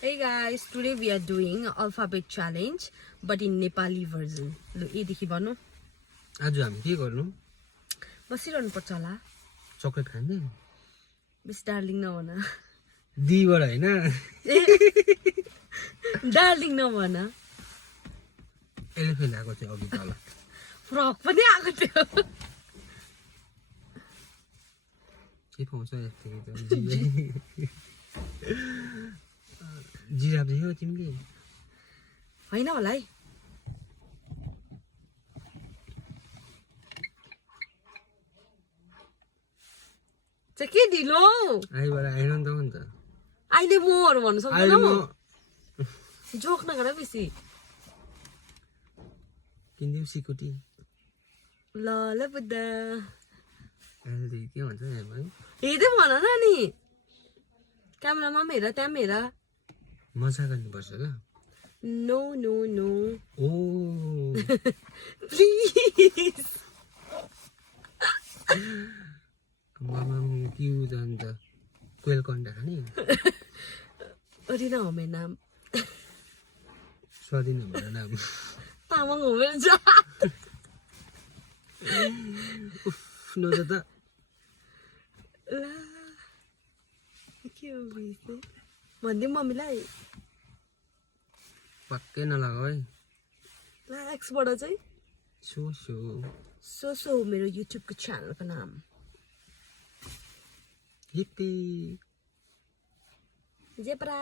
Hey guys, today we are doing alphabet challenge but in Nepali version. Lu यदेखि भन्नु आज हामी के गर्नु बसिरहनु पर्छ होला चकलेट खाने बेसी डार्लिङ नभन दिबाट हैन डार्लिङ नभन एलिफेन्ट आएको थियो अघि तल फ्रक पनि आएको थियो के पाउँछ यस्तो जिराफ देख्यौ तिमीले हैन होला है चाहिँ के ढिलो आइबाट आएन नि त अहिले महरू भन्नु अहिले सक्दैन म जोक नगर बेसी किन्दिम सिकुटी ल ल बुद्ध अहिले के भन्छ हेर्नु है हेर्दै भन न नि क्यामेरामा पनि हेर त्यहाँ पनि हेर मजा गर्नुपर्छ ल नो नो नो ओ प्लिज मामा क्यू जान्छ कोयल कन्डा खाने अरिना हो मेरो नाम स्वाधीन हाम्रो नाम तामाङ हो मेरो जा नज त ला के हो बेसी भनिदिउँ मम्मीलाई पक्कै नलगाऊ है ला एक्सबाट चाहिँ सो सो सो हो मेरो युट्युबको च्यानलको नाम हिप्पी जेप्रा